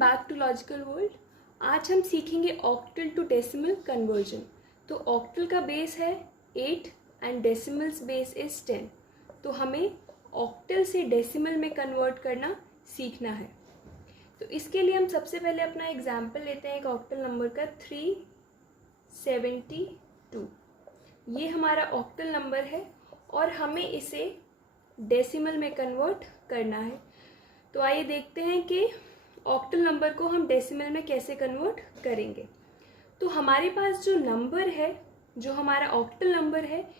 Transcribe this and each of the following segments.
Back to logical world. आज हम सीखेंगे ऑक्टल टू डेसिमल कन्वर्जन। तो ऑक्टल का बेस है 8 एंड डेसिमल्स बेस इज 10। तो हमें ऑक्टल से डेसिमल में कन्वर्ट करना सीखना है। तो इसके लिए हम सबसे पहले अपना एग्जाम्पल लेते हैं एक ऑक्टल नंबर का 372। ये हमारा ऑक्टल नंबर है और हमें इसे डेसिमल में कन्वर्ट करना है। तो आइए देखते हैं कि ऑक्टल नंबर को हम डेसिमल में कैसे कन्वर्ट करेंगे। तो हमारे पास जो नंबर है, जो हमारा ऑक्टल नंबर है,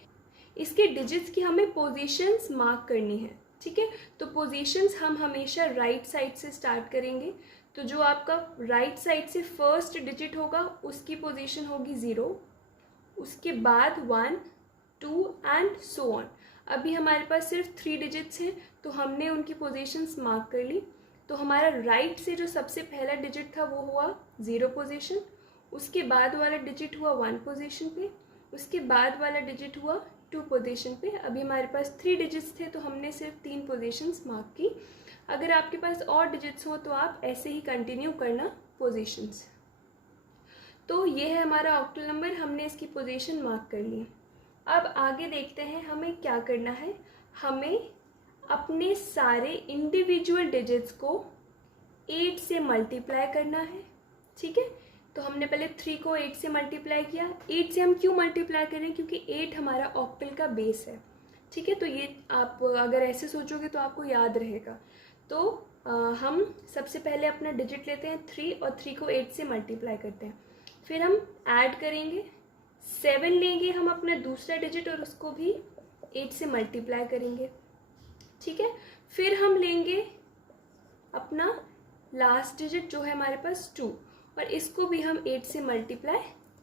इसके डिजिट्स की हमें पोजीशंस मार्क करनी है। ठीक है, तो पोजीशंस हम हमेशा राइट साइड से स्टार्ट करेंगे। तो जो आपका राइट साइड से फर्स्ट डिजिट होगा उसकी पोजीशन होगी 0, उसके बाद 1, 2 एंड सो ऑन। अभी हमारे पास सिर्फ 3 डिजिट्स हैं तो हमने उनकी पोजीशंस मार्क कर ली। तो हमारा राइट से जो सबसे पहला डिजिट था वो हुआ 0 पोजीशन, उसके बाद वाला डिजिट हुआ 1 पोजीशन पे, उसके बाद वाला डिजिट हुआ 2 पोजीशन पे। अभी हमारे पास 3 डिजिट्स थे तो हमने सिर्फ 3 पोजीशंस मार्क की। अगर आपके पास और डिजिट्स हो तो आप ऐसे ही कंटिन्यू करना पोजीशंस। तो ये है हमारा ऑक्टल नंबर, हमने इसकी पोजीशन मार्क कर ली। अब आगे देखते हैं हमें क्या करना है। हमें अपने सारे इंडिविजुअल डिजिट्स को 8 से मल्टीप्लाई करना है। ठीक है, तो हमने पहले 3 को 8 से मल्टीप्लाई किया। 8 से हम क्यों मल्टीप्लाई कर रहे हैं? क्योंकि 8 हमारा ऑक्टल का बेस है। ठीक है, तो ये आप अगर ऐसे सोचोगे तो आपको याद रहेगा। तो हम सबसे पहले अपना डिजिट लेते हैं 3 और 3 को 8 से मल्टीप्लाई करते हैं। फिर हम ऐड करेंगे 7, लेंगे हम अपना दूसरा डिजिट और उसको भी 8 से मल्टीप्लाई करेंगे। ठीक है, फिर हम लेंगे अपना लास्ट डिजिट जो है हमारे पास 2 और इसको भी हम 8 से मल्टीप्लाई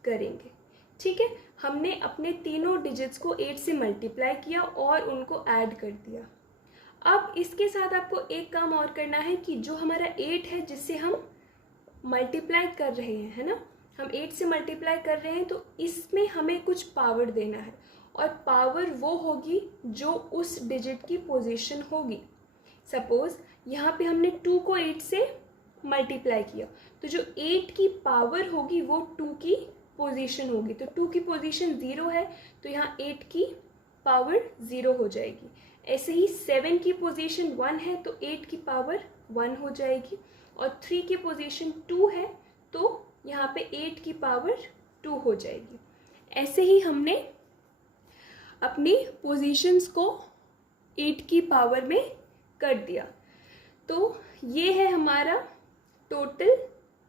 करेंगे। ठीक है, हमने अपने तीनों डिजिट्स को 8 से मल्टीप्लाई किया और उनको ऐड कर दिया। अब इसके साथ आपको एक काम और करना है कि जो हमारा 8 है जिससे हम मल्टीप्लाई कर रहे हैं, है ना, हम 8 से मल्टीप्लाई कर रहे हैं, तो इसमें हमें कुछ पावर देना है और पावर वो होगी जो उस डिजिट की पोजीशन होगी। सपोज यहाँ पे हमने 2 को 8 से मल्टीप्लाई किया तो जो 8 की पावर होगी वो 2 की पोजीशन होगी। तो 2 की पोजीशन 0 है तो यहाँ 8 की पावर 0 हो जाएगी। ऐसे ही 7 की पोजीशन 1 है तो 8 की पावर 1 हो जाएगी और 3 की पोजीशन 2 है तो यहाँ पे 8 की पावर 2 हो जाएगी। ऐसे ही हमने अपनी पोजीशंस को 8 की पावर में कर दिया। तो ये है हमारा टोटल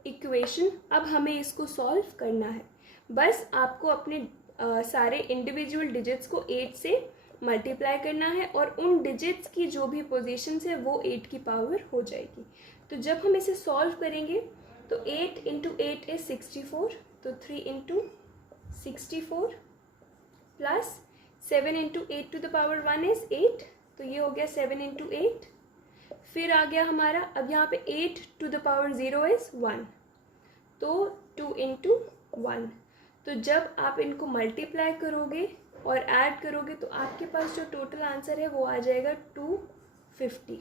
इक्वेशन। अब हमें इसको सॉल्व करना है। बस आपको अपने सारे इंडिविजुअल डिजिट्स को 8 से मल्टीप्लाई करना है और उन डिजिट्स की जो भी पोजीशंस है वो 8 की पावर हो जाएगी। तो जब हम इसे सॉल्व करेंगे तो 8 × 8 इज 64, तो 3 × 64 plus 7 × 8 to the power 1 is 8, तो ये हो गया 7 × 8। फिर आ गया हमारा, अब यहाँ पे 8 टू द पावर 0 इज 1, तो 2 × 1। तो जब आप इनको मल्टीप्लाई करोगे और ऐड करोगे तो आपके पास जो टोटल आंसर है वो आ जाएगा 250,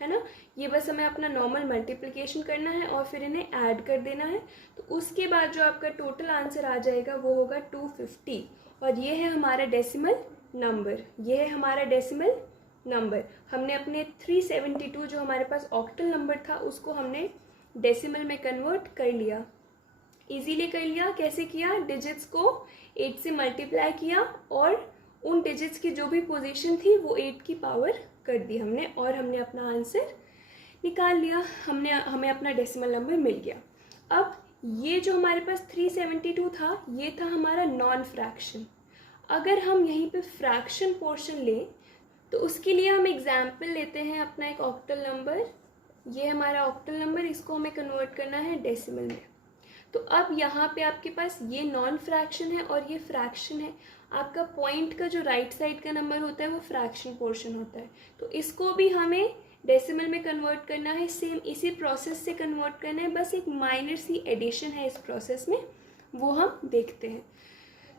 है ना। ये बस हमें अपना नॉर्मल मल्टीप्लिकेशन करना है और फिर इन्हें ऐड कर देना है। तो उसके बाद जो आपका टोटल आंसर आ जाएगा वो होगा 250 और ये है हमारा डेसिमल नंबर। ये है हमारा डेसिमल नंबर। हमने अपने 372 जो हमारे पास ऑक्टल नंबर था उसको हमने डेसिमल में कन्वर्ट कर लिया। इजीली कर लिया। कैसे किया? डिजिट्स को 8 से मल्टीप्लाई किया और उन डिजिट्स की जो भी पोजीशन थी वो 8 की पावर कर दी हमने और हमने अपना आंसर निकाल लिया। हमें अपना डेसिमल नंबर मिल गया। अब ये जो हमारे पास 372 था ये था हमारा नॉन फ्रैक्शन। अगर हम यहीं पे फ्रैक्शन पोर्शन लें तो उसके लिए हम एग्जाम्पल लेते हैं अपना एक ऑक्टल नंबर। ये हमारा ऑक्टल नंबर, इसको हमें कन्वर्ट करना है डेसिमल में। तो अब यहाँ पे आपके पास ये नॉन फ्रैक्शन है और ये फ्रैक्शन है। आपका पॉइंट का जो राइट साइड का नंबर होता है वो फ्रैक्शन पोर्शन होता है। तो इसको भी हमें डेसिमल में कन्वर्ट करना है। सेम इसी प्रोसेस से कन्वर्ट करना है, बस एक माइनर सी एडिशन है इस प्रोसेस में, वो हम देखते हैं।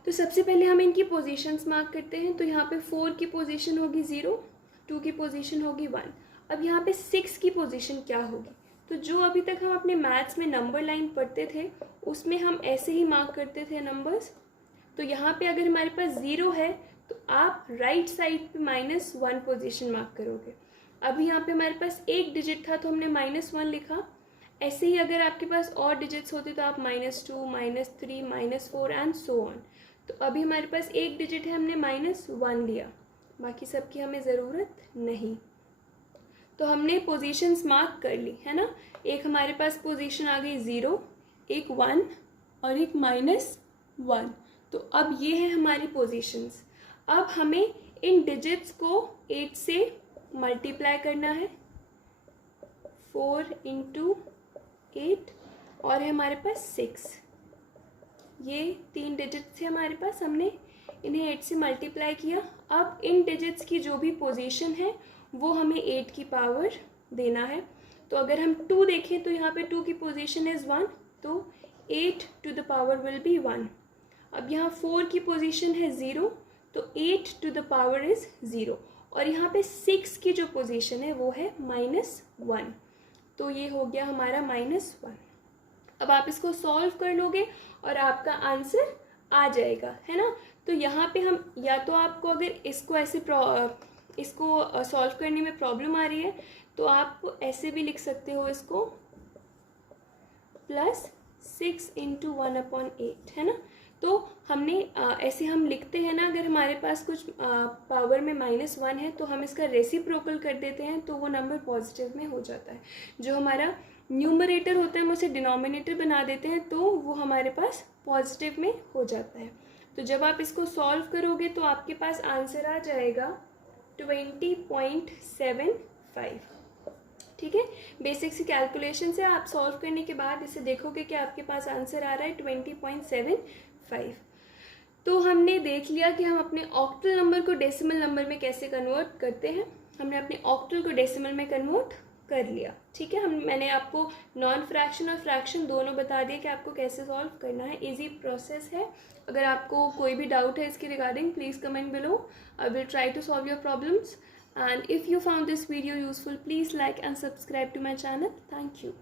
तो सबसे पहले हम इनकी पोजीशंस मार्क करते हैं। तो यहाँ पे 4 की पोजीशन होगी 0, 2 की पोजीशन होगी 1। अब यहाँ पे 6 की पोजीशन क्या होगी? तो जो अभी तक हम अपने मैथ्स में नंबर लाइन पढ़ते थे उसमें हम ऐसे ही मार्क करते थे नंबर्स। तो यहाँ पे अगर हमारे पास 0 है तो आप राइट साइड पे -1 पोजीशन मार्क करोगे। अभी यहाँ पे हमारे पास एक डिजिट था तो हमने -1 लिखा। ऐसे ही अगर आपके पास और डिजिट्स होते तो आप -2, -3, -4 एंड सो ऑन। तो अभी हमारे पास एक डिजिट है, हमने -1 लिया, बाकी सब की हमें ज़रूरत नहीं। तो हमने पोजीशंस मार्क कर ली है ना। एक हमारे पास पोजीशन आ गई 0, एक 1 और एक -1। तो अब ये है हमारी पोजीशंस। अब हमें इन डिजिट्स को 8 से मल्टीप्लाई करना है। 4 × 8 और है हमारे पास 6। ये 3 डिजिट्स थे हमारे पास, हमने इन्हें 8 से मल्टीप्लाई किया। अब इन डिजिट्स की जो भी पोजीशन है वो हमें 8 की पावर देना है। तो अगर हम 2 देखें तो यहाँ पे 2 की पोजीशन इज़ 1, तो 8 to the power will be 1। अब यहाँ 4 की पोजीशन है 0, तो 8 टू द पावर इज़ 0। और यहाँ पे 6 की जो पोजीशन है वो है -1, तो ये हो गया हमारा -1। अब आप इसको सॉल्व कर लोगे और आपका आंसर आ जाएगा, है ना। तो यहाँ पे हम या तो आपको अगर इसको ऐसे इसको सॉल्व करने में प्रॉब्लम आ रही है तो आप ऐसे भी लिख सकते हो इसको, +6 × 1/8, है ना। तो हमने ऐसे हम लिखते हैं ना, अगर हमारे पास कुछ पावर में -1 है तो हम इसका रेसिप्रोकल कर देते हैं तो वो नंबर पॉजिटिव में हो जाता है। जो हमारा न्यूमरेटर होता है हम उसे डिनोमिनेटर बना देते हैं तो वो हमारे पास पॉजिटिव में हो जाता है। तो जब आप इसको सॉल्व करोगे तो आपके पास आंसर आ जाएगा 20.75। ठीक है, बेसिक सी कैलकुलेशन से आप सॉल्व करने के बाद इसे देखोगे कि आपके पास आंसर आ रहा है 20.75। तो हमने देख लिया कि हम अपने ऑक्टल नंबर को डेसिमल नंबर में कैसे कन्वर्ट करते हैं। हमने अपने ऑक्टल को डेसिमल में कन्वर्ट कर लिया। ठीक है, मैंने आपको नॉन फ्रैक्शन और फ्रैक्शन दोनों बता दिए कि आपको कैसे सॉल्व करना है। इजी प्रोसेस है। अगर आपको कोई भी डाउट है इसके regarding, please comment below. I will try to solve your problems, and if you found this video useful, please like and subscribe to my channel. Thank you.